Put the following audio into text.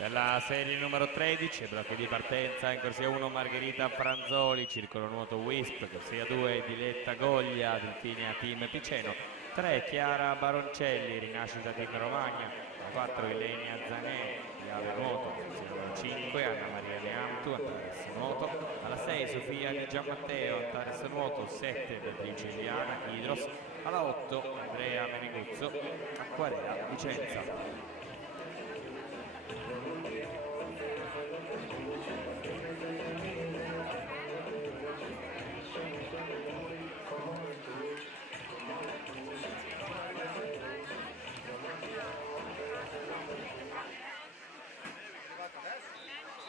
Per la serie numero 13, blocchi di partenza in corsia 1 Margherita Franzoli, circolo nuoto Wisp, corsia 2 Diletta Goglia, Delfinia Team Piceno, 3 Chiara Baroncelli, Rinascita Team Romagna, 4 Ilenia Zanè, Piave Nuoto, corsia numero 5 Anna Maria Neamtu, Antares Nuoto, alla 6 Sofia Di Giammatteo, Antares Nuoto, 7 Beatrice Eliana, Hidros, alla 8 Andrea Meneguzzo, Acquarea Vicenza.